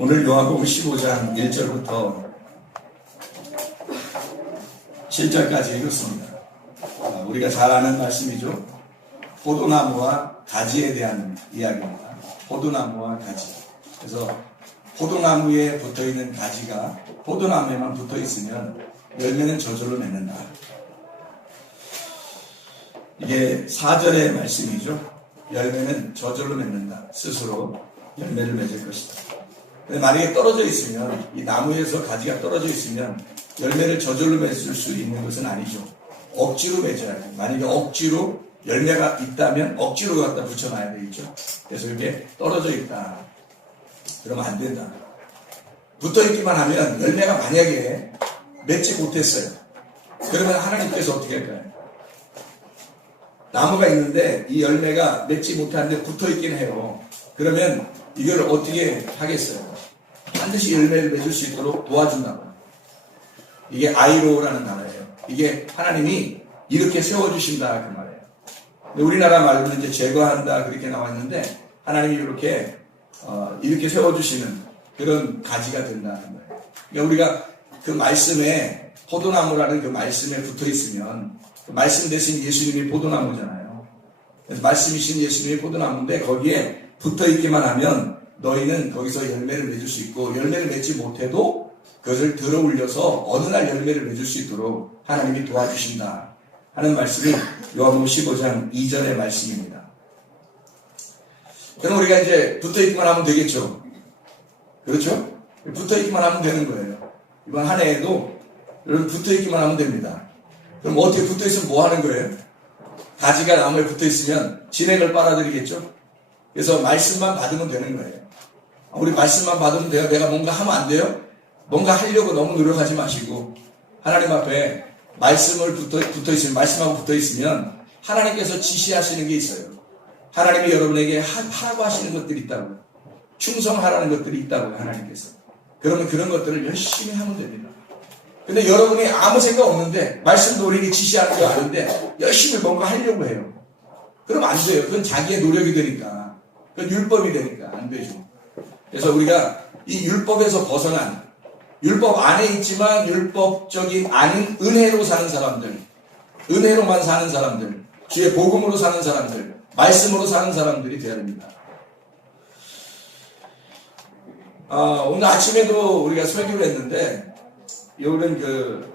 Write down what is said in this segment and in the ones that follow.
오늘 요한복음 15장 1절부터 7절까지 읽었습니다. 우리가 잘 아는 말씀이죠. 포도나무와 가지에 대한 이야기입니다. 포도나무와 가지. 그래서 포도나무에 붙어있는 가지가 포도나무에만 붙어있으면 열매는 저절로 맺는다. 이게 4절의 말씀이죠. 열매는 저절로 맺는다. 스스로 열매를 맺을 것이다. 만약에 떨어져 있으면, 이 나무에서 가지가 떨어져 있으면 열매를 저절로 맺을 수 있는 것은 아니죠. 억지로 맺어야 돼요. 만약에 억지로 열매가 있다면 억지로 갖다 붙여놔야 되겠죠. 그래서 이게 떨어져 있다. 그러면 안 된다. 붙어있기만 하면 열매가 만약에 맺지 못했어요. 그러면 하나님께서 어떻게 할까요? 나무가 있는데 이 열매가 맺지 못하는데 붙어있긴 해요. 그러면 이걸 어떻게 하겠어요? 반드시 열매를 맺을 수 있도록 도와준다고. 이게 아이로라는 단어예요. 이게 하나님이 이렇게 세워주신다 그 말이에요. 우리나라 말로는 이제 제거한다 그렇게 나와 있는데 하나님이 이렇게 세워주시는 그런 가지가 된다는 거예요. 그러니까 우리가 그 말씀에 포도나무라는 그 말씀에 붙어 있으면 그 말씀 대신 예수님이 포도나무잖아요. 그래서 말씀이신 예수님이 포도나무인데 거기에 붙어 있기만 하면 너희는 거기서 열매를 맺을 수 있고 열매를 맺지 못해도 그것을 들어 올려서 어느 날 열매를 맺을 수 있도록 하나님이 도와주신다 하는 말씀이 요한복음 15장 2절의 말씀입니다. 그럼 우리가 이제 붙어 있기만 하면 되겠죠. 그렇죠? 붙어 있기만 하면 되는 거예요. 이번 한 해에도 여러분 붙어 있기만 하면 됩니다. 그럼 어떻게 붙어 있으면 뭐 하는 거예요? 가지가 나무에 붙어 있으면 진액을 빨아들이겠죠? 그래서 말씀만 받으면 되는 거예요. 우리 말씀만 받으면 돼요. 내가 뭔가 하면 안 돼요? 뭔가 하려고 너무 노력하지 마시고 하나님 앞에 말씀을 붙어있으면 말씀하고 붙어있으면 하나님께서 지시하시는 게 있어요. 하나님이 여러분에게 하라고 하시는 것들이 있다고요. 충성하라는 것들이 있다고요. 하나님께서. 그러면 그런 것들을 열심히 하면 됩니다. 근데 여러분이 아무 생각 없는데 말씀도 우리에게 지시하는 거 아는데 열심히 뭔가 하려고 해요. 그러면 안 돼요. 그건 자기의 노력이 되니까. 그건 율법이 되니까 안 되죠. 그래서 우리가 이 율법에서 벗어난 율법 안에 있지만 율법적인 아닌 은혜로 사는 사람들, 은혜로만 사는 사람들, 주의 복음으로 사는 사람들, 말씀으로 사는 사람들이 되어야 됩니다. 오늘 아침에도 우리가 설교를 했는데 오늘은 그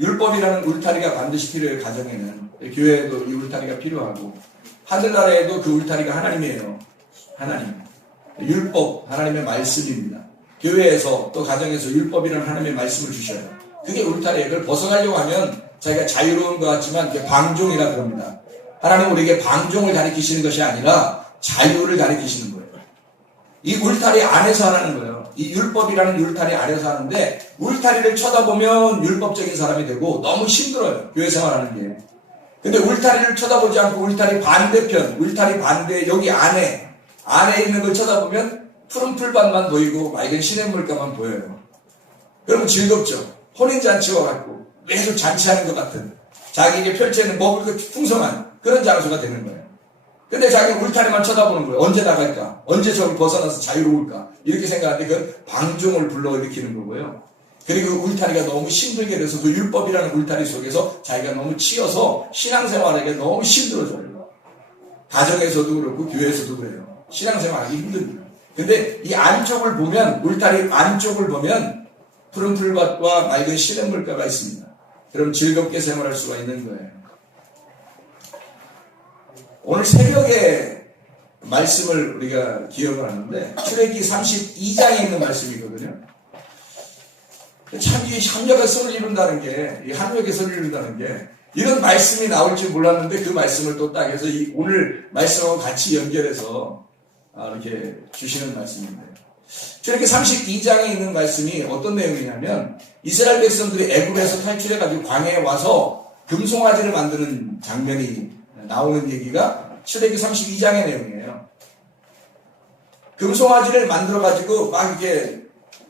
율법이라는 울타리가 반드시 필요해요. 가정에는. 교회에도 이 울타리가 필요하고 하늘나라에도 그 울타리가 하나님이에요. 하나님. 율법, 하나님의 말씀입니다. 교회에서 또 가정에서 율법이라는 하나님의 말씀을 주셔요. 그게 울타리예요. 그걸 벗어나려고 하면 자기가 자유로운 것 같지만 그게 방종이라 그럽니다. 하나님은 우리에게 방종을 가리키시는 것이 아니라 자유를 가리키시는 거예요. 이 울타리 안에서 하라는 거예요. 이 율법이라는 울타리 안에서 하는데 울타리를 쳐다보면 율법적인 사람이 되고 너무 힘들어요. 교회 생활하는 게. 근데 울타리를 쳐다보지 않고 울타리 반대편, 울타리 반대 여기 안에 있는 걸 쳐다보면 푸른 풀밭만 보이고 맑은 시냇물가만 보여요. 그러면 즐겁죠. 혼인잔치와 같고 매주 잔치하는 것 같은 자기에게 펼쳐있는 먹을 것 풍성한 그런 장소가 되는 거예요. 근데 자기는 울타리만 쳐다보는 거예요. 언제 나갈까? 언제 저걸 벗어나서 자유로울까? 이렇게 생각하는데 그건 방종을 불러일으키는 거고요. 그리고 그 울타리가 너무 힘들게 돼서 그 율법이라는 울타리 속에서 자기가 너무 치여서 신앙생활하기가 너무 힘들어져요. 가정에서도 그렇고 교회에서도 그래요. 신앙생활하기 힘듭니다. 근데 이 안쪽을 보면 울타리 안쪽을 보면 푸른 풀밭과 맑은 시냇물가가 있습니다. 그럼 즐겁게 생활할 수가 있는 거예요. 오늘 새벽에 말씀을 우리가 기억을 하는데 출애기 32장에 있는 말씀이거든요. 참 이 합력의 선을 이룬다는 게, 이 합력의 선을 이룬다는 게 이런 말씀이 나올 줄 몰랐는데 그 말씀을 또 딱 해서 이 오늘 말씀하고 같이 연결해서 이렇게 주시는 말씀입니다. 출애기 32장에 있는 말씀이 어떤 내용이냐면 이스라엘 백성들이 애굽에서 탈출해가지고 광야에 와서 금송아지를 만드는 장면이 나오는 얘기가 출애기 32장의 내용이에요. 금송아지를 만들어가지고 막 이렇게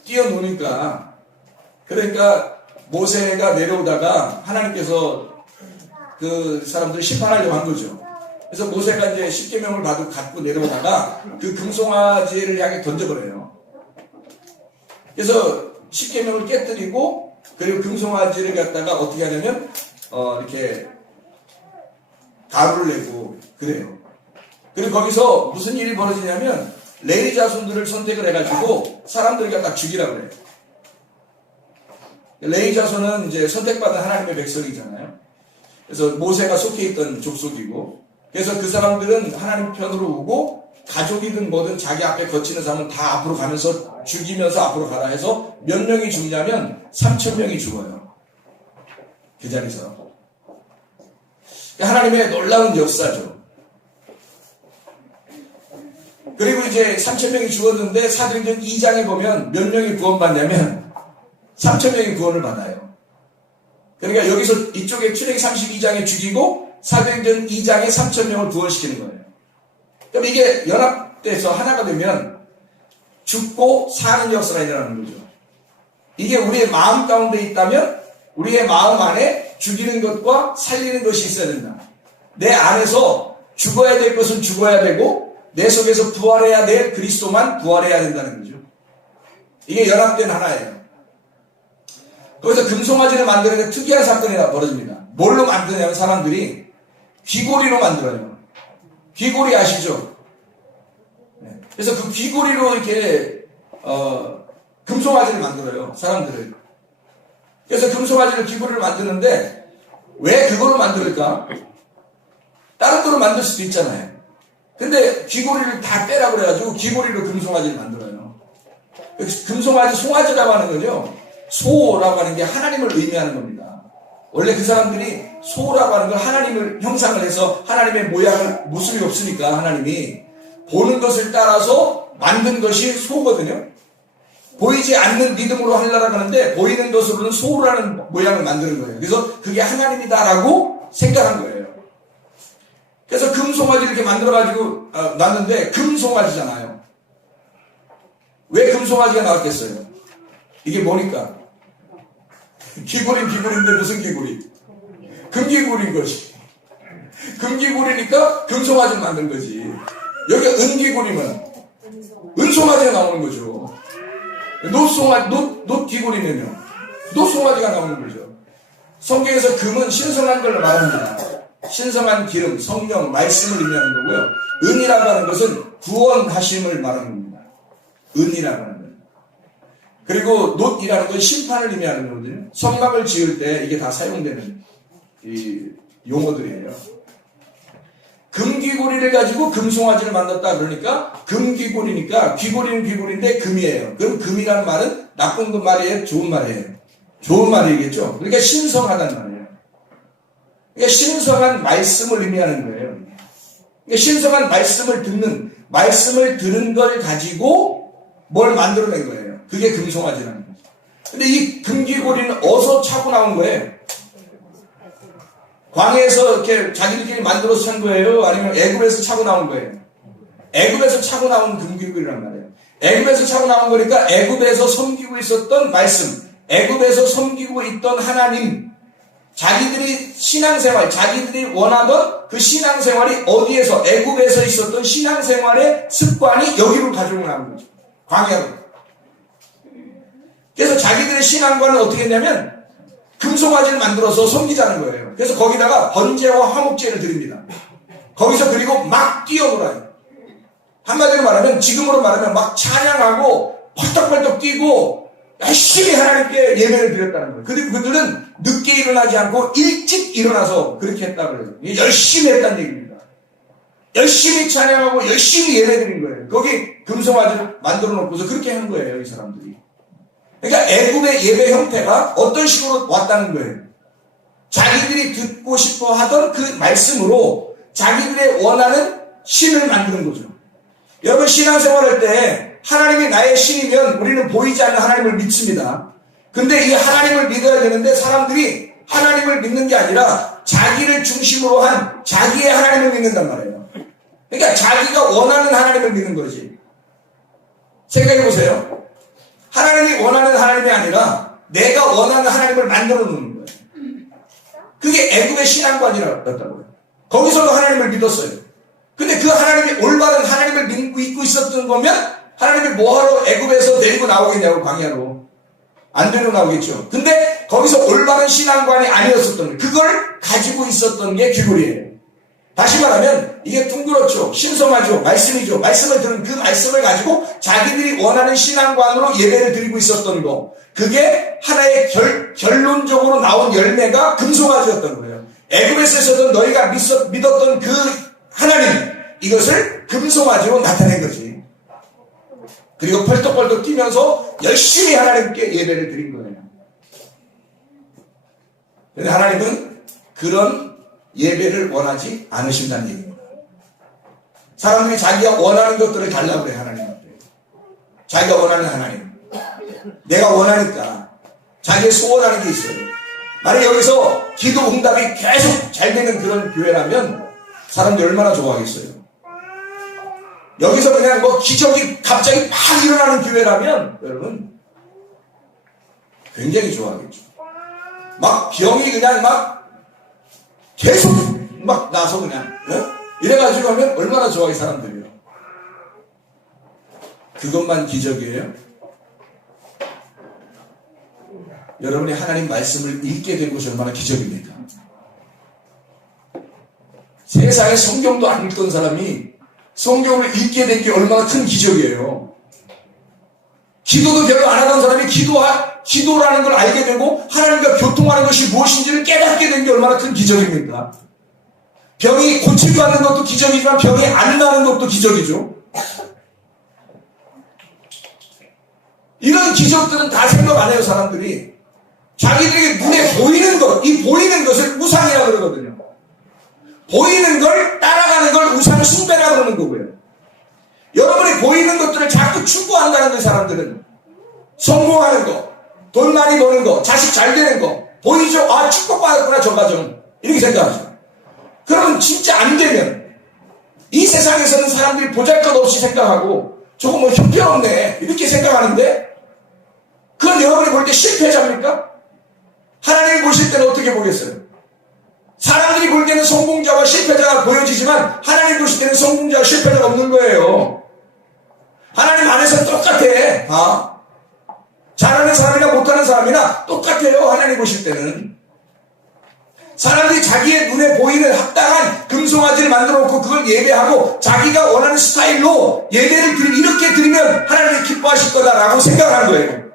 뛰어노니까 그러니까 모세가 내려오다가 하나님께서 그 사람들을 심판하려고 한 거죠. 그래서 모세가 이제 십계명을 갖고 내려오다가 그 금송아지를 향해 던져버려요. 그래서 십계명을 깨뜨리고 그리고 금송아지를 갖다가 어떻게 하냐면 이렇게 가루를 내고 그래요. 그리고 거기서 무슨 일이 벌어지냐면 레위 자손들을 선택을 해가지고 사람들을 갖다 죽이라고 그래요. 레위 자손은 이제 선택받은 하나님의 백성이잖아요. 그래서 모세가 속해 있던 족속이고, 그래서 그 사람들은 하나님 편으로 오고 가족이든 뭐든 자기 앞에 거치는 사람은 다 앞으로 가면서 죽이면서 앞으로 가라 해서 몇 명이 죽냐면 3,000명이 죽어요. 그 자리에서. 하나님의 놀라운 역사죠. 그리고 이제 3,000명이 죽었는데 사도행전 2장에 보면 몇 명이 구원받냐면 3,000명이 구원을 받아요. 그러니까 여기서 이쪽에 출애굽기 32장에 죽이고 사도행전 2장에 3,000명을 구원시키는 거예요. 그럼 이게 연합돼서 하나가 되면 죽고 사는 역사가 일어나는 거죠. 이게 우리의 마음 가운데 있다면 우리의 마음 안에 죽이는 것과 살리는 것이 있어야 된다. 내 안에서 죽어야 될 것은 죽어야 되고 내 속에서 부활해야 될 그리스도만 부활해야 된다는 거죠. 이게 연합된 하나예요. 거기서 금송아지를 만드는데 특이한 사건이 벌어집니다. 뭘로 만드냐면 사람들이 귀고리로 만들어요. 귀고리 아시죠? 네. 그래서 그 귀고리로 이렇게 금송아지를 만들어요. 사람들을. 그래서 금송아지를 귀고리로 만드는데 왜 그걸로 만들까? 다른 거로 만들 수도 있잖아요. 근데 귀고리를 다 빼라고 그래가지고 귀고리로 금송아지를 만들어요. 금송아지 송아지라고 하는 거죠. 소라고 하는 게 하나님을 의미하는 겁니다. 원래 그 사람들이 소라고 하는 걸 하나님을 형상을 해서 하나님의 모습이 없으니까 하나님이 보는 것을 따라서 만든 것이 소거든요. 보이지 않는 믿음으로 하려고 하는데 보이는 것으로는 소라는 모양을 만드는 거예요. 그래서 그게 하나님이다라고 생각한 거예요. 그래서 금송아지를 이렇게 만들어가지고 놨는데 금송아지잖아요. 왜 금송아지가 나왔겠어요? 이게 뭐니까? 귀고리인데 무슨 귀고리? 금귀고리인 거지. 금귀고리니까 금송아지를 만든 거지. 여기가 은귀고리면 은송아지가 나오는 거죠. 놋귀고리면요. 놋송아지가 나오는 거죠. 성경에서 금은 신성한 걸 말합니다. 신성한 기름, 성령, 말씀을 의미하는 거고요. 은이라고 하는 것은 구원하심을 말하는 겁니다. 은이라고 하는 것. 그리고 놋이라는 건 심판을 의미하는 거거든요. 성막을 지을 때 이게 다 사용되는 이 용어들이에요. 금귀고리를 가지고 금송아지를 만들었다 그러니까 금귀고리니까 귀고리는 귀고리인데 금이에요. 그럼 금이라는 말은 나쁜 그 말이에요? 좋은 말이에요? 좋은 말이겠죠. 그러니까 신성하다는 말이에요. 그러니까 신성한 말씀을 의미하는 거예요. 그러니까 신성한 말씀을 들은 걸 가지고 뭘 만들어낸 거예요. 그게 금송아지라는 거죠. 근데 이 금귀고리는 어디서 차고 나온 거예요? 광야에서 이렇게 자기들끼리 만들어서 찬 거예요? 아니면 애굽에서 차고 나온 거예요? 애굽에서 차고 나온 금귀고리란 말이에요. 애굽에서 차고 나온 거니까 애굽에서 섬기고 있었던 말씀, 애굽에서 섬기고 있던 하나님, 자기들이 신앙생활, 자기들이 원하던 그 신앙생활이 어디에서, 애굽에서 있었던 신앙생활의 습관이 여기로 가져오고 나온 거죠. 광야로. 그래서 자기들의 신앙관을 어떻게 했냐면 금송아지를 만들어서 섬기자는 거예요. 그래서 거기다가 번제와 화목제를 드립니다. 거기서 그리고 막 뛰어놀아요. 한마디로 말하면, 지금으로 말하면 막 찬양하고 펄떡펄떡 뛰고 열심히 하나님께 예배를 드렸다는 거예요. 그리고 그들은 늦게 일어나지 않고 일찍 일어나서 그렇게 했다고 해요. 열심히 했다는 얘기입니다. 열심히 찬양하고 열심히 예배 드린 거예요. 거기 금송아지를 만들어 놓고서 그렇게 한 거예요, 이 사람들이. 그러니까 애굽의 예배 형태가 어떤 식으로 왔다는 거예요. 자기들이 듣고 싶어 하던 그 말씀으로 자기들의 원하는 신을 만드는 거죠. 여러분, 신앙생활할 때 하나님이 나의 신이면 우리는 보이지 않는 하나님을 믿습니다. 근데 이 하나님을 믿어야 되는데 사람들이 하나님을 믿는 게 아니라 자기를 중심으로 한 자기의 하나님을 믿는단 말이에요. 그러니까 자기가 원하는 하나님을 믿는 거지. 생각해 보세요. 하나님이 원하는 하나님이 아니라 내가 원하는 하나님을 만들어 놓는 거예요. 그게 애굽의 신앙관이었다고요. 거기서도 하나님을 믿었어요. 근데 그 하나님이 올바른 하나님을 믿고 있었던 거면 하나님이 뭐하러 애굽에서 데리고 나오겠냐고, 광야로. 안 데리고 나오겠죠. 근데 거기서 올바른 신앙관이 아니었었던, 그걸 가지고 있었던 게 귀골이에요. 다시 말하면 이게 둥그렇죠. 신성하죠. 말씀이죠. 말씀을 들은 그 말씀을 가지고 자기들이 원하는 신앙관으로 예배를 드리고 있었던 거. 그게 하나의 결론적으로 나온 열매가 금송아지였던 거예요. 애굽에서도 너희가 믿었던 그 하나님, 이것을 금송아지로 나타낸 거지. 그리고 펄떡펄떡 뛰면서 열심히 하나님께 예배를 드린 거예요. 그런데 하나님은 그런 예배를 원하지 않으신다는 얘기입니다. 사람들이 자기가 원하는 것들을 달라고 그래, 하나님한테. 자기가 원하는 하나님. 내가 원하니까. 자기의 소원하는 게 있어요. 만약 여기서 기도 응답이 계속 잘 되는 그런 교회라면 사람들이 얼마나 좋아하겠어요. 여기서 그냥 뭐 기적이 갑자기 막 일어나는 교회라면 여러분 굉장히 좋아하겠죠. 막 병이 그냥 막 계속 막 나서 그냥 이래가지고 하면 얼마나 좋아해 사람들이요. 그것만 기적이에요? 여러분이 하나님 말씀을 읽게 된 것이 얼마나 기적입니까? 세상에 성경도 안 읽던 사람이 성경을 읽게 된 게 얼마나 큰 기적이에요. 기도도 별로 안 하던 사람이 기도라는 걸 알게 되고 하나님과 교통하는 것이 무엇인지를 깨닫게 된 게 얼마나 큰 기적입니까? 병이 고치고 하는 것도 기적이지만 병이 안 나는 것도 기적이죠. 이런 기적들은 다 생각 안 해요, 사람들이. 자기들에게 눈에 보이는 것, 이 보이는 것을 우상이라고 그러거든요. 보이는 걸 따라가는 걸 우상 숭배라고 그러는 거고요. 여러분이 보이는 것들을 자꾸 추구한다는 거예요, 사람들은. 성공하는 거, 돈 많이 버는 거, 자식 잘 되는 거, 보이죠? 아, 축복받았구나, 저 가정. 이렇게 생각하죠. 그러면 진짜 안 되면, 이 세상에서는 사람들이 보잘것없이 생각하고, 저거 뭐 형편없네, 이렇게 생각하는데, 그건 여러분이 볼 때 실패자입니까? 하나님이 보실 때는 어떻게 보겠어요? 사람들이 볼 때는 성공자와 실패자가 보여지지만 하나님 보실 때는 성공자와 실패자가 없는 거예요. 하나님 안에서 똑같아. 잘하는 사람이나 못하는 사람이나 똑같아요. 하나님 보실 때는. 사람들이 자기의 눈에 보이는 합당한 금송아지를 만들어 놓고 그걸 예배하고 자기가 원하는 스타일로 예배를 이렇게 드리면 하나님이 기뻐하실 거다라고 생각하는 거예요.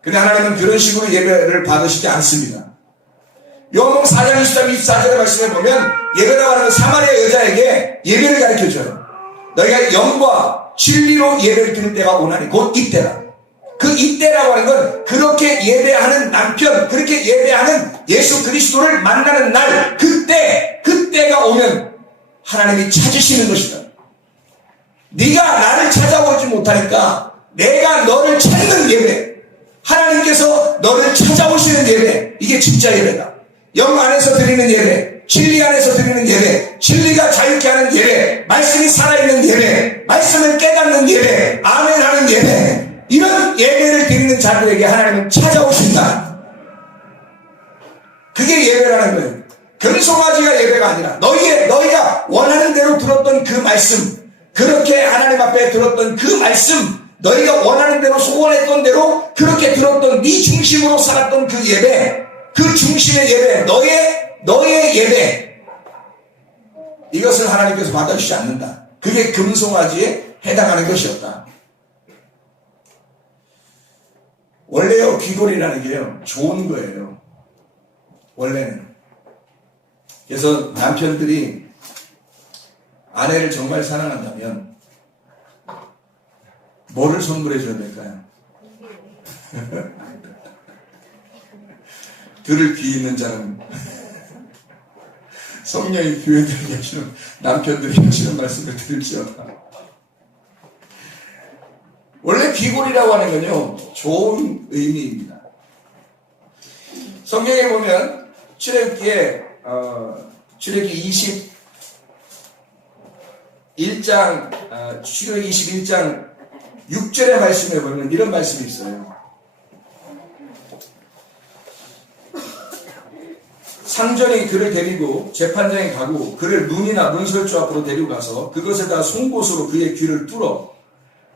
근데 하나님은 그런 식으로 예배를 받으시지 않습니다. 요한복음 4장 23, 24절의 말씀에 보면 예배라고 하는 사마리아 여자에게 예배를 가르쳐줘요. 너희가 영과 진리로 예배를 드릴 때가 오나니 곧 이때라. 그 이때라고 하는 건 그렇게 예배하는 남편, 그렇게 예배하는 예수 그리스도를 만나는 날, 그때가 오면 하나님이 찾으시는 것이다. 네가 나를 찾아오지 못하니까 내가 너를 찾는 예배, 하나님께서 너를 찾아오시는 예배, 이게 진짜 예배다. 영 안에서 드리는 예배, 진리 안에서 드리는 예배, 진리가 자유케 하는 예배, 말씀이 살아있는 예배, 말씀을 깨닫는 예배, 아멘 하는 예배, 이런 예배를 드리는 자들에게 하나님은 찾아오신다. 그게 예배라는 거예요. 금송아지가 예배가 아니라 너희가 원하는 대로 들었던 그 말씀, 그렇게 하나님 앞에 들었던 그 말씀, 너희가 원하는 대로 소원했던 대로 그렇게 들었던 네 중심으로 살았던 그 예배, 그 중심의 예배, 너의 예배, 이것을 하나님께서 받아주시지 않는다. 그게 금송아지에 해당하는 것이었다. 원래요, 귀골이라는 게요, 좋은 거예요. 원래는. 그래서 남편들이 아내를 정말 사랑한다면 뭐를 선물해 줘야 될까요? 들을 귀 있는 자는 성령이 교회들에게 하시는, 남편들이 하시는 말씀을 들을지어다. 원래 귀골이라고 하는 건요, 좋은 의미입니다. 성경에 보면 출애굽기 21장 6절의 말씀에 보면 이런 말씀이 있어요. 상전이 그를 데리고 재판장에 가고 그를 문이나 문설주 앞으로 데리고 가서 그것에다 송곳으로 그의 귀를 뚫어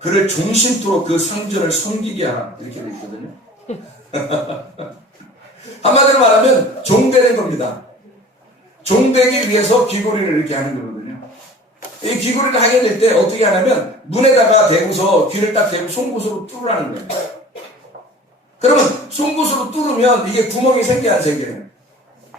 그를 종신토록 그 성전을 섬기게 하라. 이렇게 되어 있거든요. 한마디로 말하면 종되는 겁니다. 종되기 위해서 귀고리를 이렇게 하는 거거든요. 이 귀고리를 하게 될 때 어떻게 하냐면 문에다가 대고서 귀를 딱 대고 송곳으로 뚫으라는 거예요. 그러면 송곳으로 뚫으면 이게 구멍이 생겨야 안 생겨요?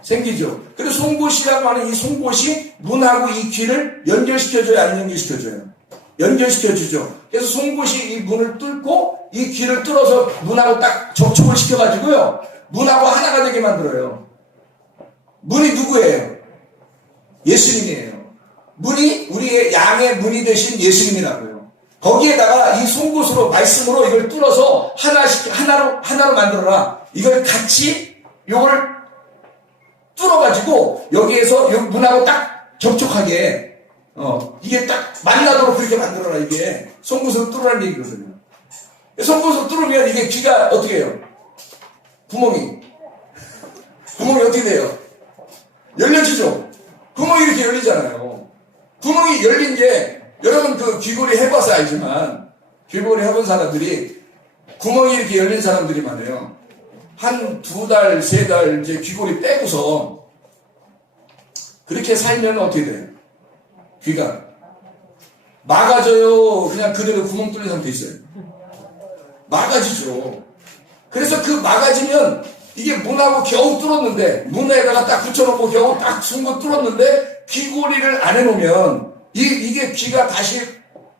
생기죠. 그리고 송곳이라고 하는 이 송곳이 문하고 이 귀를 연결시켜줘야 안 연결시켜줘요? 연결시켜주죠. 그래서 송곳이 이 문을 뚫고 이 귀를 뚫어서 문하고 딱 접촉을 시켜가지고요. 문하고 하나가 되게 만들어요. 문이 누구예요? 예수님이에요. 문이 우리의 양의 문이 되신 예수님이라고요. 거기에다가 이 송곳으로 말씀으로 이걸 뚫어서 하나로 만들어라. 이걸 같이 요걸 뚫어가지고 여기에서 문하고 딱 접촉하게 이게 딱 만나도록 그렇게 만들어라. 이게 송곳으로 뚫으라는 얘기거든요. 송곳으로 뚫으면 이게 귀가 어떻게 해요? 구멍이 어떻게 돼요? 열려지죠? 구멍이 이렇게 열리잖아요. 구멍이 열린 게 여러분 그 귀걸이 해봐서 알지만 귀걸이 해본 사람들이 구멍이 이렇게 열린 사람들이 많아요. 한 2달, 3달 이제 귀걸이 빼고서 그렇게 살면 어떻게 돼요? 귀가 막아져요? 그냥 그대로 구멍 뚫린 상태 있어요? 막아지죠. 그래서 그 막아지면 이게 문하고 겨우 뚫었는데 문에다가 딱 붙여놓고 겨우 딱 숨고 뚫었는데 귀고리를 안 해놓으면 이게 귀가 다시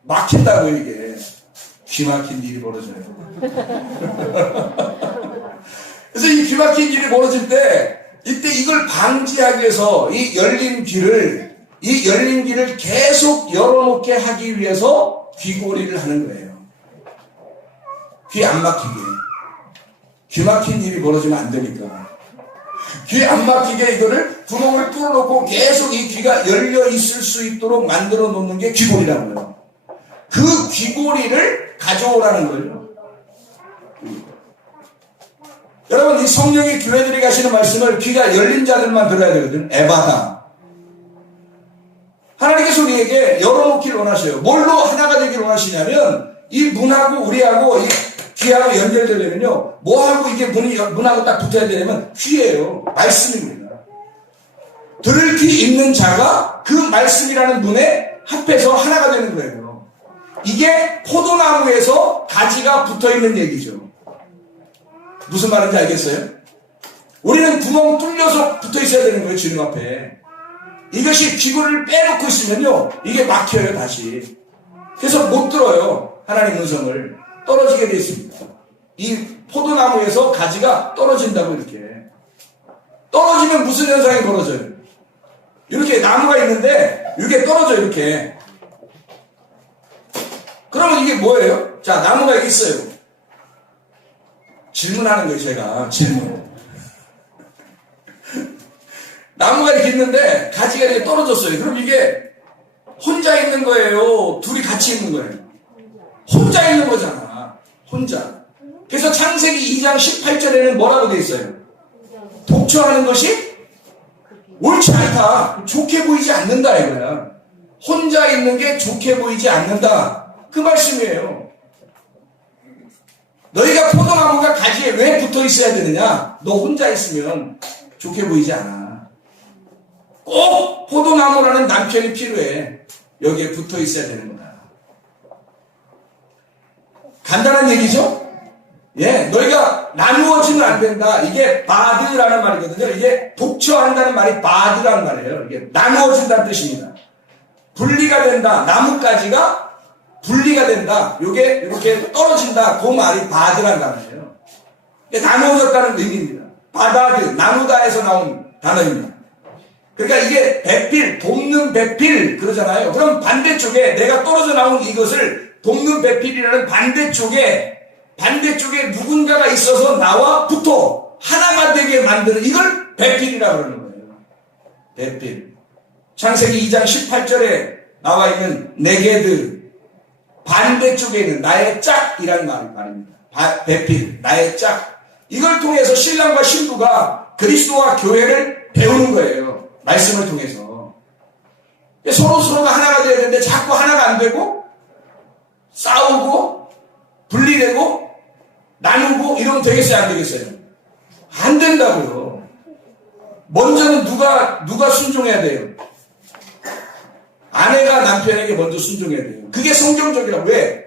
막힌다고. 이게 귀 막힌 일이 벌어져요. 그래서 이 귀 막힌 일이 벌어질 때 이때 이걸 방지하기 위해서 이 열린 귀를 계속 열어놓게 하기 위해서 귀고리를 하는 거예요. 귀 안 막히게. 귀 막힌 일이 벌어지면 안 되니까. 귀 안 막히게 이거를 구멍을 뚫어놓고 계속 이 귀가 열려 있을 수 있도록 만들어 놓는 게 귀고리라는 거예요. 그 귀고리를 가져오라는 거예요. 여러분, 이 성령이 교회들이 가시는 말씀을 귀가 열린 자들만 들어야 되거든. 에바다. 하나님께서 우리에게 열어놓기를 원하셔요. 뭘로 하나가 되기를 원하시냐면 이 문하고 우리하고 이 귀하고 연결되려면요, 뭐하고 이게 문하고 딱 붙어야 되냐면 귀예요. 말씀입니다. 들을 귀 있는 자가 그 말씀이라는 문에 합해서 하나가 되는 거예요. 이게 포도나무에서 가지가 붙어 있는 얘기죠. 무슨 말인지 알겠어요? 우리는 구멍 뚫려서 붙어 있어야 되는 거예요. 주님 앞에. 이것이 귀고리를 빼놓고 있으면요, 이게 막혀요. 다시. 그래서 못 들어요. 하나님 음성을. 떨어지게 되어 있습니다. 이 포도나무에서 가지가 떨어진다고. 이렇게 떨어지면 무슨 현상이 벌어져요? 이렇게 나무가 있는데 이게 떨어져요. 이렇게. 그러면 이게 뭐예요? 자, 나무가 여기 있어요. 질문하는 거예요. 제가 질문. 나무가 이렇게 있는데 가지가 이렇게 떨어졌어요. 그럼 이게 혼자 있는 거예요? 둘이 같이 있는 거예요? 혼자 있는 거잖아. 혼자. 그래서 창세기 2장 18절에는 뭐라고 되어 있어요? 독처하는 것이 옳지 않다. 좋게 보이지 않는다 이거야. 혼자 있는 게 좋게 보이지 않는다. 그 말씀이에요. 너희가 포도나무가 가지에 왜 붙어 있어야 되느냐? 너 혼자 있으면 좋게 보이지 않아. 꼭 포도나무라는 남편이 필요해. 여기에 붙어 있어야 되는 거다. 간단한 얘기죠? 예, 너희가 나누어지면 안 된다. 이게 바드라는 말이거든요. 이게 독처한다는 말이 바드라는 말이에요. 이게 나누어진다는 뜻입니다. 분리가 된다. 나뭇가지가 분리가 된다. 이게 이렇게 떨어진다. 그 말이 바드라는 단어예요. 나누어졌다는 의미입니다. 바다드, 나누다에서 나온 단어입니다. 그러니까 이게 배필, 돕는 배필 그러잖아요. 그럼 반대쪽에 내가 떨어져 나온 이것을 돕는 배필이라는 반대쪽에 누군가가 있어서 나와 붙어 하나가 되게 만드는 이걸 배필이라고 그러는 거예요. 배필. 창세기 2장 18절에 나와 있는 네게드 반대쪽에 있는 나의 짝이라는 말입니다. 배필, 나의 짝. 이걸 통해서 신랑과 신부가 그리스도와 교회를 배우는 거예요. 말씀을 통해서. 서로가 하나가 돼야 되는데 자꾸 하나가 안 되고 싸우고 분리되고 나누고 이러면 되겠어요, 안 되겠어요? 안 된다고요. 먼저는 누가 순종해야 돼요? 아내가 남편에게 먼저 순종해야 돼요. 그게 성경적이라고. 왜?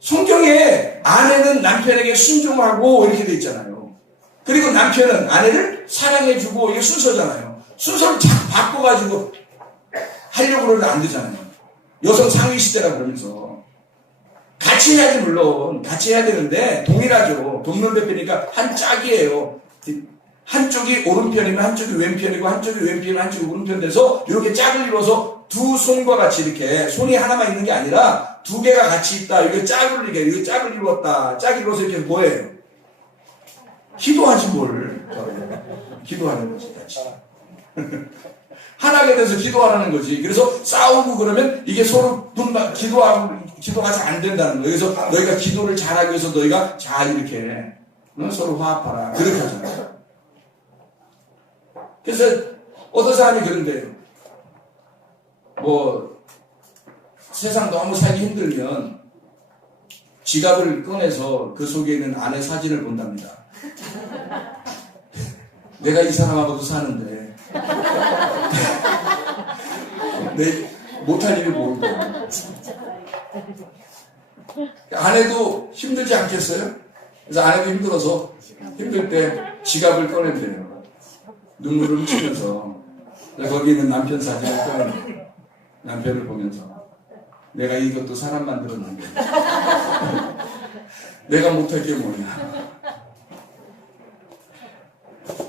성경에 아내는 남편에게 순종하고 이렇게 돼 있잖아요. 그리고 남편은 아내를 사랑해주고 이게 순서잖아요. 순서를 자꾸 바꿔가지고 하려고 그러면 안 되잖아요. 여성 상위 시대라 그러면서. 같이 해야지, 물론. 같이 해야 되는데, 동일하죠. 돕는대표니까 한 짝이에요. 한쪽이 오른편이면 한쪽이 왼편이고, 한쪽이 왼편이면 한쪽이 오른편 돼서, 이렇게 짝을 이뤄서 두 손과 같이 이렇게, 손이 하나만 있는 게 아니라, 두 개가 같이 있다. 이게 짝을 이루었다. 짝을 이루어서 이렇게 뭐예요? 기도하지 뭘. 기도하는 거지, 같이. 하나가 돼서 기도하라는 거지. 그래서 싸우고 그러면 이게 서로 기도가 잘 안 된다는 거예요. 그래서 너희가 기도를 잘하기 위해서 너희가 잘 이렇게 서로 화합하라. 그렇게 하잖아요. 그래서 어떤 사람이 그런데요. 세상 너무 살기 힘들면 지갑을 꺼내서 그 속에 있는 아내 사진을 본답니다. 내가 이 사람하고도 사는데 못할 일을 모른다. 아내도 힘들지 않겠어요? 그래서 아내도 힘들어서 힘들 때 지갑을 꺼낸대요. 눈물을 훔치면서 거기 있는 남편 사진을 꺼내 남편을 보면서 내가 이것도 사람 만들었는데 내가 못할 게 뭐냐.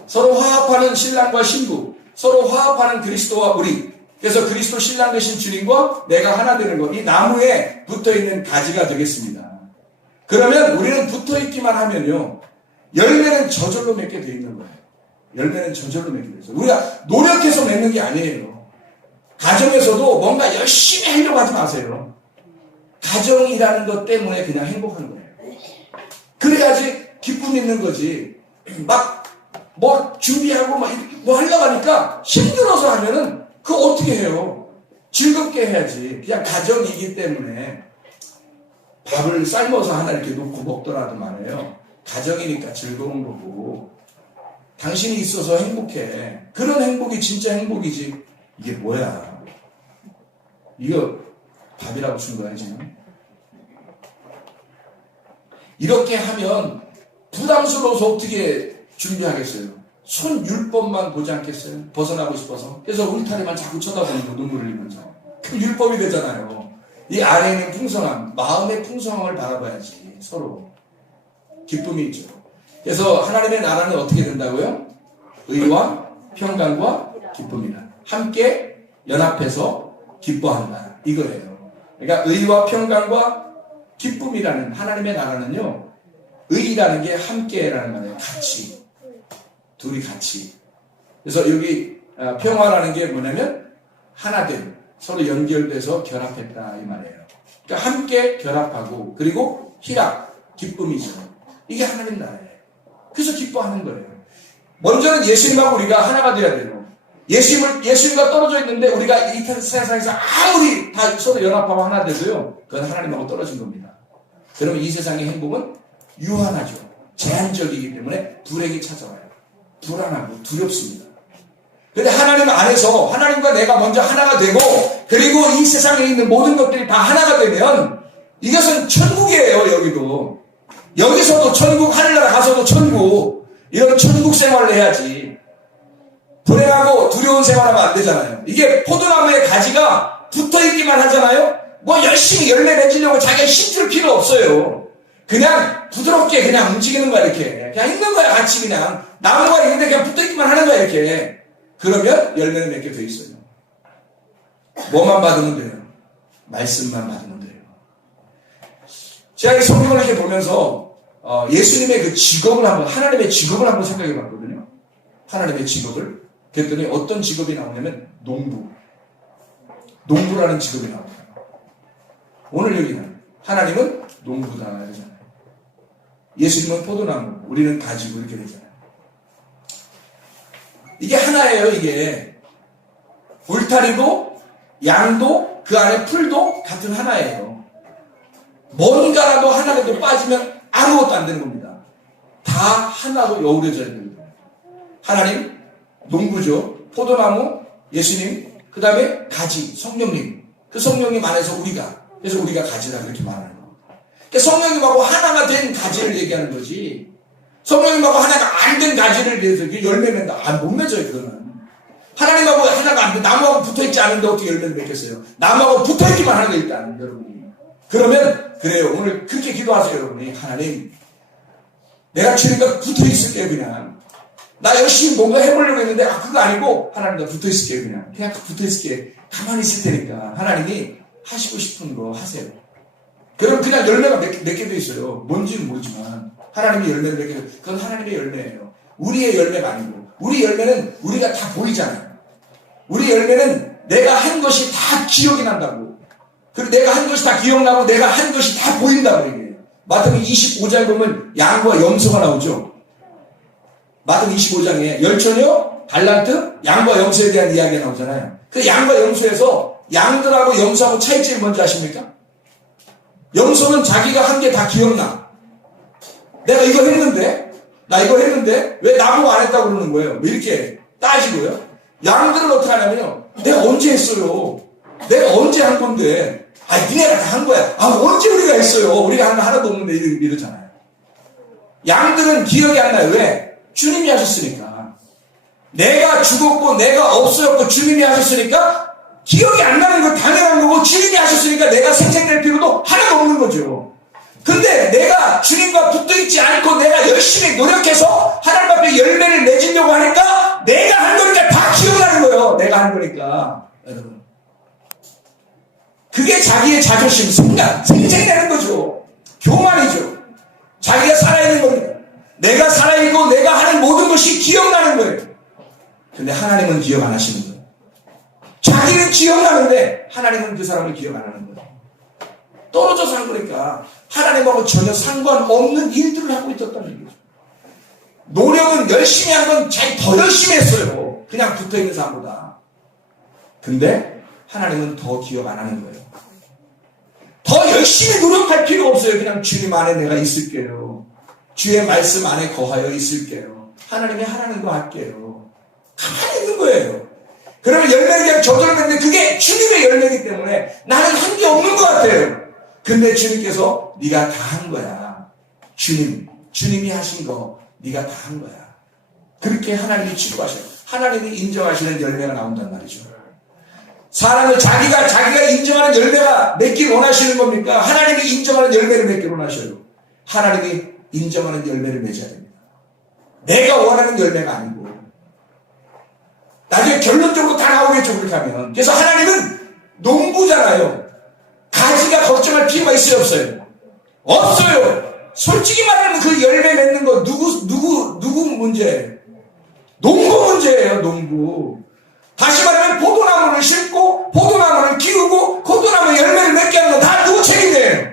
서로 화합하는 신랑과 신부, 서로 화합하는 그리스도와 우리. 그래서 그리스도 신랑 되신 주님과 내가 하나 되는 것, 이 나무에 붙어있는 가지가 되겠습니다. 그러면 우리는 붙어있기만 하면요, 열매는 저절로 맺게 돼 있는 거예요. 열매는 저절로 맺게 돼 있어요. 우리가 노력해서 맺는 게 아니에요. 가정에서도 뭔가 열심히 하려고 하지 마세요. 가정이라는 것 때문에 그냥 행복한 거예요. 그래야지 기쁨 있는 거지. 준비하고 하려고 하니까 힘들어서 하면은 그거 어떻게 해요? 즐겁게 해야지. 그냥 가정이기 때문에 밥을 삶아서 하나 이렇게 놓고 먹더라도 말이에요. 가정이니까 즐거운 거고 당신이 있어서 행복해. 그런 행복이 진짜 행복이지. 이게 뭐야? 이거 밥이라고 준 거야 지금? 이렇게 하면 부담스러워서 어떻게 준비하겠어요? 손 율법만 보지 않겠어요? 벗어나고 싶어서. 그래서 울타리만 자꾸 쳐다보는 거, 눈물을 흘리면서. 그럼 율법이 되잖아요. 이 안에 있는 풍성함, 마음의 풍성함을 바라봐야지. 서로 기쁨이 있죠. 그래서 하나님의 나라는 어떻게 된다고요? 의와 평강과 기쁨이다. 함께 연합해서 기뻐한다. 이거예요. 그러니까 의와 평강과 기쁨이라는 하나님의 나라는요, 의라는 게 함께라는 말이에요. 같이. 둘이 같이. 그래서 여기 평화라는 게 뭐냐면 하나됨, 서로 연결돼서 결합했다 이 말이에요. 그러니까 함께 결합하고 그리고 희락, 기쁨이죠. 이게 하나님 나라예요. 그래서 기뻐하는 거예요. 먼저는 예수님하고 우리가 하나가 돼야 돼요. 예수님과 떨어져 있는데 우리가 이 세상에서 아무리 다 서로 연합하고 하나 돼도요, 그건 하나님하고 떨어진 겁니다. 그러면 이 세상의 행복은 유한하죠. 제한적이기 때문에 불행이 찾아와요. 불안하고 두렵습니다. 근데 하나님 안에서 하나님과 내가 먼저 하나가 되고 그리고 이 세상에 있는 모든 것들이 다 하나가 되면 이것은 천국이에요. 여기서도 천국, 하늘나라 가서도 천국, 이런 천국 생활을 해야지. 불행하고 두려운 생활하면 안 되잖아요. 이게 포도나무의 가지가 붙어있기만 하잖아요. 열심히 열매 맺으려고 자기가 힘줄 필요 없어요. 그냥 부드럽게 그냥 움직이는 거야. 이렇게 그냥 있는 거야. 같이 그냥 나무가 있는데 그냥 붙어있기만 하는 거야. 이렇게. 그러면 열매는 맺게 돼 있어요. 뭐만 받으면 돼요? 말씀만 받으면 돼요. 제가 이 성경을 이렇게 보면서 예수님의 그 직업을 하나님의 직업을 한번 생각해 봤거든요. 하나님의 직업을. 그랬더니 어떤 직업이 나오냐면 농부라는 직업이 나와요. 오늘 여기는 하나님은 농부다 이러잖아요. 예수님은 포도나무, 우리는 가지고 이렇게 되잖아요. 이게 하나예요. 이게 울타리도 양도 그 안에 풀도 같은 하나예요. 뭔가라도 하나라도 빠지면 아무것도 안 되는 겁니다. 다 하나로 어우러져야 됩니다. 하나님, 농부죠. 포도나무, 예수님, 그 다음에 가지, 성령님. 그 성령님 안에서 그래서 우리가 가지다 그렇게 말하는 겁니다. 그러니까 성령님하고 하나가 된 가지를 얘기하는 거지. 성령님하고 하나가 안 된 가지를 위해서 열매 맺는다. 못 맺어요, 그거는. 하나님하고 하나가 안 돼. 나무하고 붙어있지 않은데 어떻게 열매를 맺겠어요? 나무하고 붙어있기만 하는 거 일단, 여러분이. 그러면, 그래요. 오늘 그렇게 기도하세요, 여러분이. 하나님, 내가 주님과 붙어있을게요, 그냥. 나 열심히 뭔가 해보려고 했는데, 그거 아니고, 하나님과 붙어있을게요, 그냥 붙어있을게. 가만히 있을 테니까. 하나님이 하시고 싶은 거 하세요. 그럼 그냥 열매가 몇 개도 있어요. 뭔지는 모르지만. 하나님의 열매를 몇 개도, 그건 하나님의 열매예요. 우리의 열매가 아니고. 우리 열매는 우리가 다 보이잖아요. 우리 열매는 내가 한 것이 다 기억이 난다고. 그리고 내가 한 것이 다 기억나고 내가 한 것이 다 보인다고 얘기해요. 마태복음 25장에 보면 양과 염소가 나오죠. 마태복음 25장에 열처녀, 달란트, 양과 염소에 대한 이야기가 나오잖아요. 그 양과 염소에서 양들하고 염소하고 차이점이 뭔지 아십니까? 염소는 자기가 한 게 다 기억나. 내가 이거 했는데, 나 이거 했는데, 왜 나보고 안 했다고 그러는 거예요? 왜 이렇게 따지고요? 양들은 어떻게 하냐면요. 내가 언제 했어요? 내가 언제 한 건데? 니네가 다 한 거야. 언제 우리가 했어요? 우리가 한 거 하나도 없는데 이러잖아요. 양들은 기억이 안 나요. 왜? 주님이 하셨으니까. 내가 죽었고, 내가 없어졌고, 주님이 하셨으니까, 기억이 안 나는 건 당연한 거고, 주님이 하셨으니까 내가 생생낼 필요도 하나도 없는 거죠. 근데 내가 주님과 붙어있지 않고 내가 열심히 노력해서 하나님 앞에 열매를 맺으려고 하니까 내가 한 거니까 다 기억나는 거예요. 내가 한 거니까. 여러분. 그게 자기의 자존심, 생생내는 거죠. 교만이죠. 자기가 살아있는 겁니다. 내가 살아있고 내가 하는 모든 것이 기억나는 거예요. 근데 하나님은 기억 안 하시는 거예요. 자기는 기억나는데 하나님은 그 사람을 기억 안 하는 거예요. 떨어져서 한 거니까 하나님하고 전혀 상관없는 일들을 하고 있었다는 얘기죠. 노력은 열심히 한 건 자기 더 열심히 했어요. 그냥 붙어있는 사람보다. 근데 하나님은 더 기억 안 하는 거예요. 더 열심히 노력할 필요 없어요. 그냥 주님 안에 내가 있을게요. 주의 말씀 안에 거하여 있을게요. 하나님이 하라는 거 할게요. 가만히 있는 거예요. 그러면 열매를 그냥 저절로 맺는데 그게 주님의 열매이기 때문에 나는 한 게 없는 것 같아요. 근데 주님께서 네가 다 한 거야. 주님이 하신 거 네가 다 한 거야. 그렇게 하나님이 취급하셔요. 하나님이 인정하시는 열매가 나온단 말이죠. 사람을 자기가 인정하는 열매가 맺길 원하시는 겁니까? 하나님이 인정하는 열매를 맺길 원하셔요. 하나님이 인정하는 열매를 맺어야 됩니다. 내가 원하는 열매가 아니고. 나중에 결론적으로 다 나오겠죠, 그렇게 하면. 그래서 하나님은 농부잖아요. 가지가 걱정할 필요가 있어요, 없어요? 없어요. 솔직히 말하면 그 열매 맺는 거 누구 문제예요? 농부 문제예요, 농부. 다시 말하면 포도나무를 심고 포도나무를 키우고 포도나무 열매를 맺게 하는 건 다 누구 책임이에요?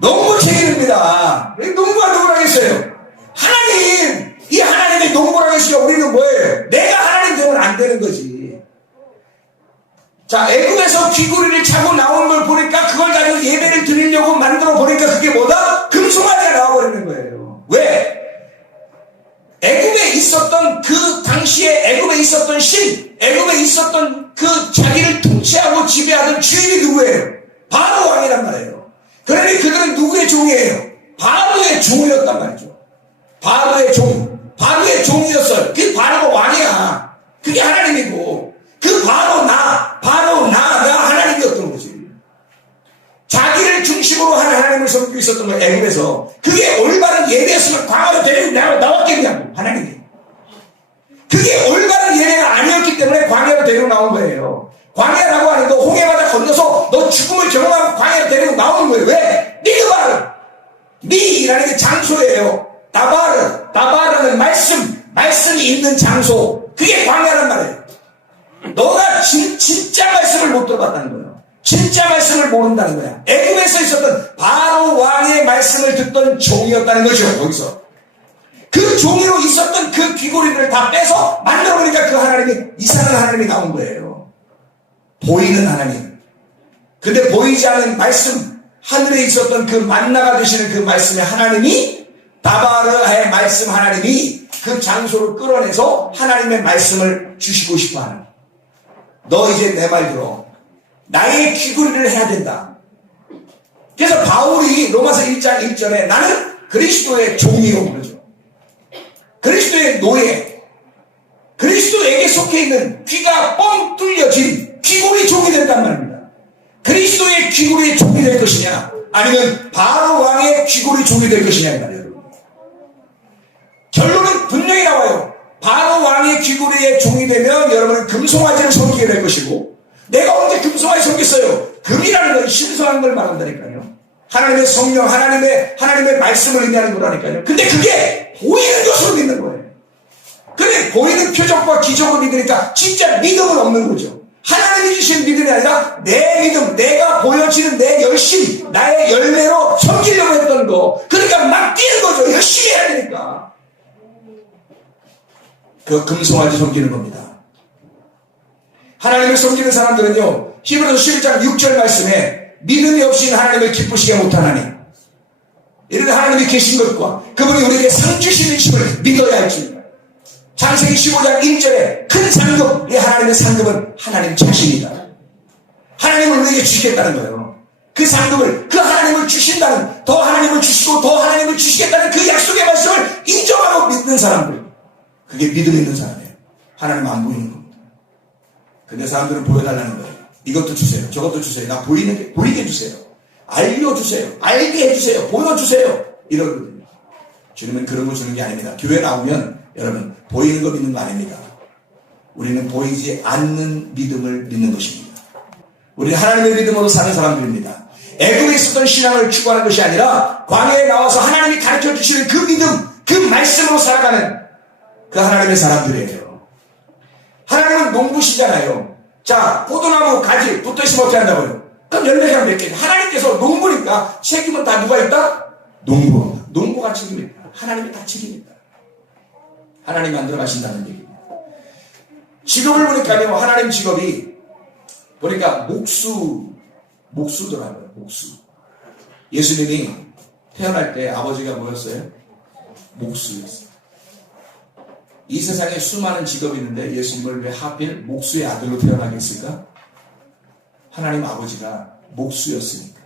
농부 책임입니다. 농부가 누구라겠어요? 하나님. 이 하나님의 농부라겠어요. 우리는 뭐예요? 내가 하나님 되면 안 되는 거지. 자, 애굽에서 귀고리를 차고 나온 걸 보니까 그걸 가지고 예배를 드리려고 만들어 보니까 그게 뭐다? 금송아지가 나와버리는 거예요. 왜? 애굽에 있었던 그 당시에 애굽에 있었던 애굽에 있었던 그 자기를 통치하고 지배하던 주인이 누구예요? 바로 왕이란 말이에요. 그러니 그들은 누구의 종이에요? 바로의 종이었단 말이죠. 바로의 종이었어요. 그 바로가 왕이야. 그게 하나님이고 그 나가 하나님이었던 거지. 자기를 중심으로 하는 하나님을 섬기고 있었던 거예요. 애굽에서. 그게 올바른 예배였으면 광야로 데리고 나왔겠냐고, 하나님이. 그게 올바른 예배가 아니었기 때문에 광야로 데리고 나온 거예요. 광야라고 하는 거 홍해바다 건너서 너 죽음을 경험하고 광야로 데리고 나오는 거예요. 왜? 미라는 게 장소예요. 다바르는 말씀이 있는 장소. 그게 광야란 말이에요. 너가 진짜 말씀을 못 들어봤다는 거예요. 진짜 말씀을 모른다는 거야. 애굽에서 있었던 바로 왕의 말씀을 듣던 종이었다는 거죠. 거기서 그 종이로 있었던 그 귀고리들을 다 빼서 만들어보니까 그 하나님이 이상한 하나님이 나온 거예요. 보이는 하나님. 근데 보이지 않는 말씀 하늘에 있었던 그 만나가 되시는 그 말씀의 하나님이 다바르의 말씀 하나님이 그 장소를 끌어내서 하나님의 말씀을 주시고 싶어하는, 너 이제 내 말 들어. 나의 귀걸이를 해야 된다. 그래서 바울이 로마서 1장 1절에 나는 그리스도의 종이요 그러죠. 그리스도의 노예, 그리스도에게 속해 있는 귀가 뻥 뚫려진 귀걸이 종이 된단 말입니다. 그리스도의 귀걸이의 종이 될 것이냐, 아니면 바로 왕의 귀걸이 종이 될 것이냐 이 말이에요. 결론은 분명히 나와요. 바로 왕의 귀걸이의 종이 되면 여러분은 금송아지를 섬기게 될 것이고, 내가 언제 금송아지 섬겼어요? 금이라는 건 신성한 걸 말한다니까요. 하나님의 성령, 하나님의 말씀을 의미하는 거라니까요. 근데 그게 보이는 것으로 믿는 거예요. 근데 보이는 표적과 기적을 믿으니까 진짜 믿음은 없는 거죠. 하나님이 주신 믿음이 아니라 내 믿음, 내가 보여지는 내 열심, 나의 열매로 섬기려고 했던 거. 그러니까 막 뛰는 거죠. 열심히 해야 되니까. 그 금송아지 섬기는 겁니다. 하나님을 섬기는 사람들은요, 히브리서 11장 6절 말씀에 믿음이 없이는 하나님을 기쁘시게 못하나니, 이런 하나님이 계신 것과 그분이 우리에게 상 주시는 것을 믿어야 할지. 창세기 15장 1절에 큰 상급, 이 하나님의 상급은 하나님 자신이다. 하나님을 우리에게 주시겠다는 거예요. 그 상급을, 그 하나님을 주신다는, 더 하나님을 주시고 더 하나님을 주시겠다는 그 약속의 말씀을 인정하고 믿는 사람들, 그게 믿음 있는 사람이에요. 하나님 안 보이는 겁니다. 근데 사람들은 보여달라는 거예요. 이것도 주세요, 저것도 주세요, 나 보이게 해주세요, 알려주세요, 알게 해주세요, 보여주세요, 이러거든요. 주님은 그런 거 주는 게 아닙니다. 교회 나오면 여러분 보이는 거 믿는 거 아닙니다. 우리는 보이지 않는 믿음을 믿는 것입니다. 우리는 하나님의 믿음으로 사는 사람들입니다. 애굽에 있었던 신앙을 추구하는 것이 아니라 광야에 나와서 하나님이 가르쳐 주시는 그 믿음, 그 말씀으로 살아가는 그 하나님의 사람들이에요. 하나님은 농부시잖아요. 자, 포도나무 가지 붙어있으면 어떻게 한다고요? 그럼 열매가 몇 개? 하나님께서 농부니까 책임은 다 누가 있다? 농부가 책임입니다. 하나님이 다 책임입니다. 하나님 만들어 가신다는 얘기입니다. 직업을 보니까요, 하나님 직업이 보니까 목수더라고요. 목수. 예수님이 태어날 때 아버지가 뭐였어요? 목수였어요. 이 세상에 수많은 직업이 있는데 예수님을 왜 하필 목수의 아들로 태어나게 했을까? 하나님 아버지가 목수였으니까.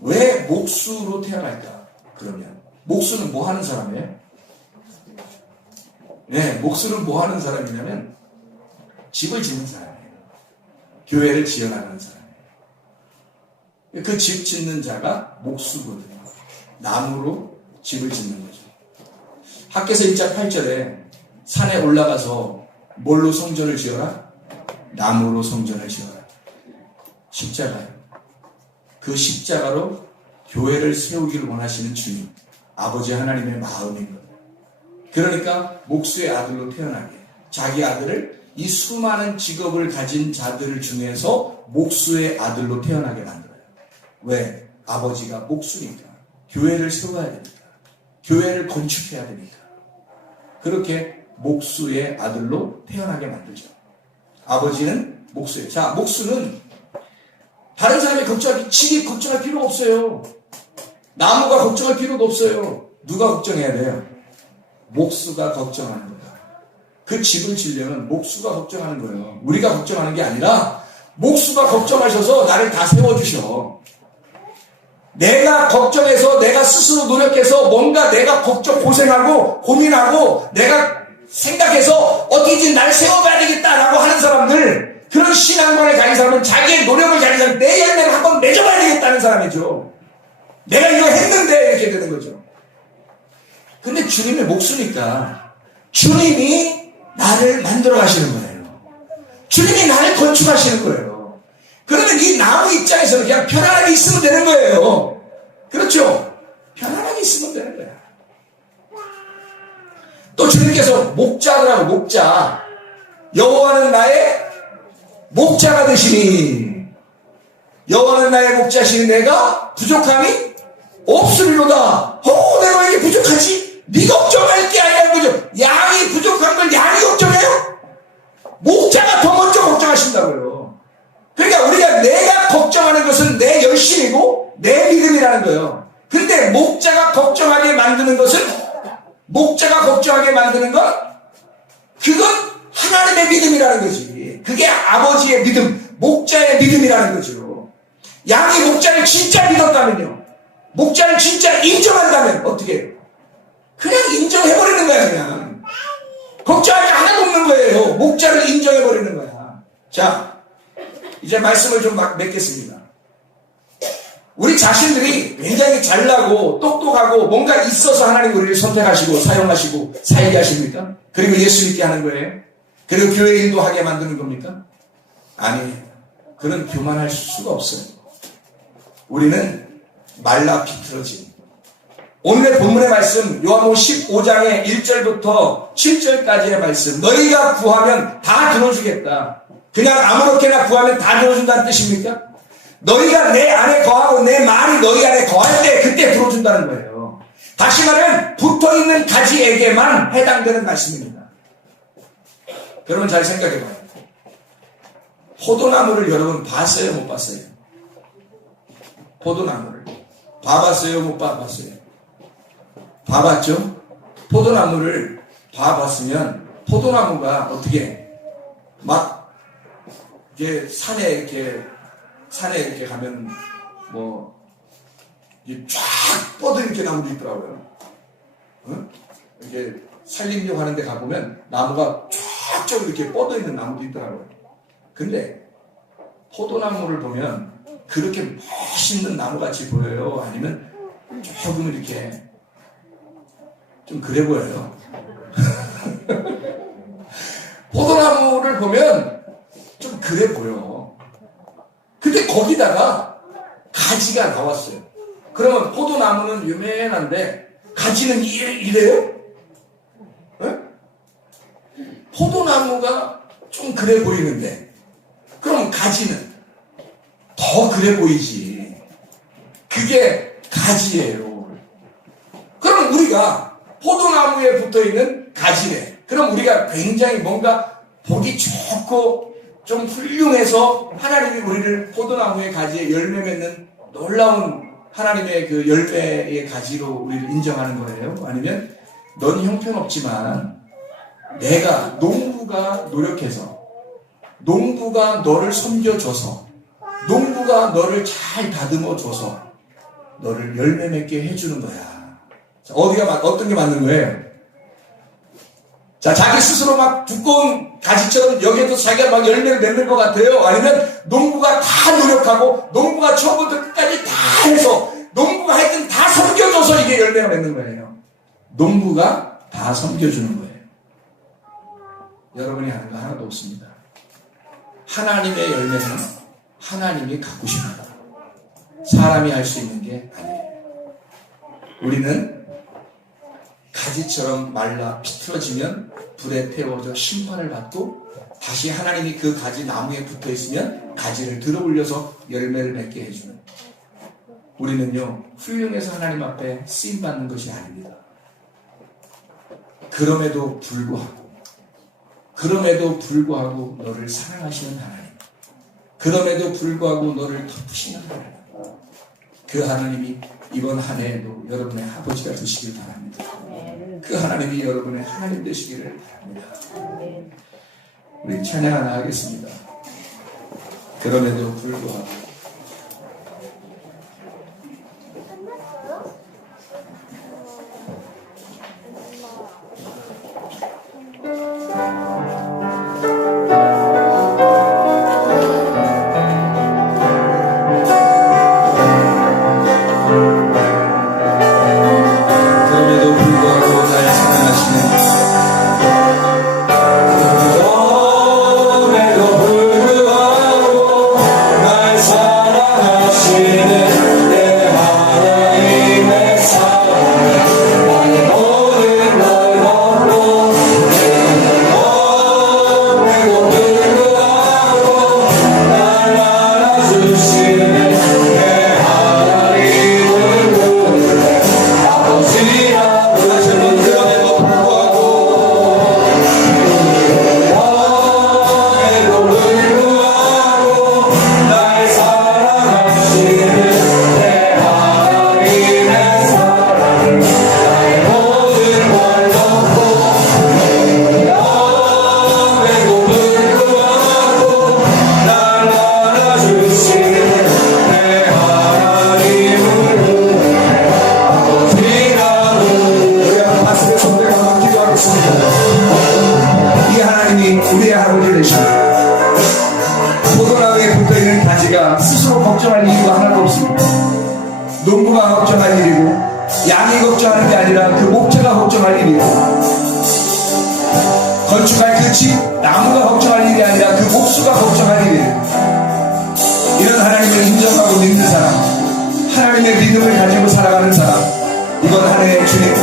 왜 목수로 태어날까? 그러면 목수는 뭐 하는 사람이에요? 네, 목수는 뭐 하는 사람이냐면 집을 짓는 사람이에요. 교회를 지어나가는 사람이에요. 그 집 짓는 자가 목수거든요. 나무로 집을 짓는 거죠. 학개서 1장 8절에 산에 올라가서 뭘로 성전을 지어라? 나무로 성전을 지어라. 십자가요. 그 십자가로 교회를 세우기를 원하시는 주님, 아버지 하나님의 마음인 거예요. 그러니까 목수의 아들로 태어나게, 자기 아들을 이 수많은 직업을 가진 자들 중에서 목수의 아들로 태어나게 만들어요. 왜? 아버지가 목수니까. 교회를 세워야 되니까. 교회를 건축해야 되니까. 그렇게 목수의 아들로 태어나게 만들죠. 아버지는 목수예요. 자, 목수는 다른 사람이 집이 걱정할 필요가 없어요. 나무가 걱정할 필요도 없어요. 누가 걱정해야 돼요? 목수가 걱정하는 거예요. 그 집을 지려면 목수가 걱정하는 거예요. 우리가 걱정하는 게 아니라 목수가 걱정하셔서 나를 다 세워주셔. 내가 걱정해서 내가 스스로 노력해서 뭔가 내가 고생하고 고민하고 내가 생각해서 어떻게든 나를 세워봐야 되겠다라고 하는 사람들, 그런 신앙관을 가진 사람은 자기의 노력을 가진 사람, 내 열매를 한번 맺어봐야 되겠다는 사람이죠. 내가 이거 했는데 이렇게 되는 거죠. 근데 주님의 목수니까 주님이 나를 만들어 가시는 거예요. 주님이 나를 건축하시는 거예요. 그러면 이 나무 입장에서는 그냥 편안하게 있으면 되는 거예요. 그렇죠? 편안하게 있으면 되는 거야. 또 주님께서 목자더라고, 목자. 여호와는 나의 목자가 되시니, 여호와는 나의 목자시니 내가 부족함이 없으리로다. 내가 왜 이렇게 부족하지? 네 걱정할 게 아니라는 거죠. 양이 부족한 걸 양이 걱정해요? 목자가 더 먼저 걱정하신다고요. 그러니까 그러니까 내가 걱정하는 것은 내 열심이고 내 믿음이라는 거예요. 근데 목자가 걱정하게 만드는 것은, 목자가 걱정하게 만드는 건 그건 하나님의 믿음이라는 거지. 그게 아버지의 믿음, 목자의 믿음이라는 거죠. 양이 목자를 진짜 믿었다면요, 목자를 진짜 인정한다면 어떻게 해요? 그냥 인정해버리는 거야. 그냥 걱정할 게 하나도 없는 거예요. 목자를 인정해버리는 거야. 자, 이제 말씀을 좀 맺겠습니다. 우리 자신들이 굉장히 잘나고 똑똑하고 뭔가 있어서 하나님 우리를 선택하시고 사용하시고 살게 하십니까? 그리고 예수 믿게 하는 거예요? 그리고 교회 일도 하게 만드는 겁니까? 아니에요. 그런 교만할 수가 없어요. 우리는 말라 비틀어진, 오늘의 본문의 말씀 요한복음 15장의 1절부터 7절까지의 말씀, 너희가 구하면 다 들어주겠다. 그냥 아무렇게나 구하면 다 들어준다는 뜻입니까? 너희가 내 안에 거하고 내 말이 너희 안에 거할 때 그때 들어준다는 거예요. 다시 말하면 붙어있는 가지에게만 해당되는 말씀입니다. 여러분 잘 생각해봐요. 포도나무를 여러분 봤어요, 못 봤어요? 포도나무를 봐봤어요, 못 봐봤어요? 봐봤죠? 포도나무를 봐봤으면 포도나무가 어떻게 막 이렇게 산에 이렇게 가면 뭐 쫙 뻗어 이렇게 나무도 있더라고요. 응? 이렇게 산림욕 하는 데 가보면 나무가 쫙 이렇게 뻗어 있는 나무도 있더라고요. 근데 포도나무를 보면 그렇게 멋있는 나무같이 보여요? 아니면 조금 이렇게 좀 그래 보여요? 포도나무를 보면 좀 그래 보여. 근데 거기다가 가지가 나왔어요. 그러면 포도나무는 유명한데 가지는 이래요? 네? 포도나무가 좀 그래 보이는데 그럼 가지는 더 그래 보이지. 그게 가지예요. 그럼 우리가 포도나무에 붙어있는 가지네. 그럼 우리가 굉장히 뭔가 보기 좋고 좀 훌륭해서 하나님이 우리를 포도나무의 가지에 열매 맺는 놀라운 하나님의 그 열매의 가지로 우리를 인정하는 거예요? 아니면 넌 형편없지만 내가 농부가 노력해서, 농부가 너를 섬겨줘서, 농부가 너를 잘 다듬어줘서 너를 열매 맺게 해주는 거야. 자, 어떤 게 맞는 거예요? 자, 자기 스스로 막 두꺼운 가지처럼 여기에도 자기가 막 열매를 맺는 것 같아요? 아니면 농부가 다 노력하고 농부가 처음부터 끝까지 다 해서 농부가 하여튼 다 섬겨줘서 이게 열매가 맺는 거예요? 농부가 다 섬겨주는 거예요. 여러분이 하는 거 하나도 없습니다. 하나님의 열매는 하나님이 갖고 싶다. 사람이 할 수 있는 게 아니에요. 우리는 가지처럼 말라 비틀어지면 불에 태워져 심판을 받고 다시 하나님이 그 가지 나무에 붙어 있으면 가지를 들어 올려서 열매를 맺게 해주는, 우리는요 훌륭해서 하나님 앞에 쓰임받는 것이 아닙니다. 그럼에도 불구하고 너를 사랑하시는 하나님, 그럼에도 불구하고 너를 덮으시는 하나님, 그 하나님이 이번 한 해에도 여러분의 아버지가 되시길 바랍니다. 그 하나님이 여러분의 하나님 되시기를 바랍니다. 우리 찬양 하나 하겠습니다. 그럼에도 불구하고. 그럼에도 불구하고 날 사랑하시는 이유가 하나도 없습니다. 농부가 걱정할 일이고 양이 걱정하는 게 아니라 그 목자가 걱정할 일이고, 건축할 그 집 나무가 걱정할 일이 아니라 그 목수가 걱정할 일이에요. 이런 하나님을 인정하고 믿는 사람, 하나님의 믿음을 가지고 살아가는 사람, 이번 한 해의 주님,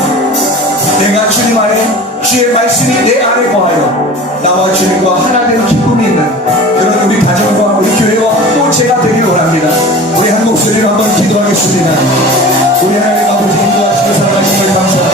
내가 주님 안에 주의 말씀이 내 안에 거하여 나와 주님과 하나 되는 기쁨이 있는 그런 우리 가정과 우리 교회와 또 제가 되길 원합니다. 우리 한 목소리로 한번 기도하겠습니다. 우리 하나님 아버지 인도하시고 사랑하심을 감사합니다.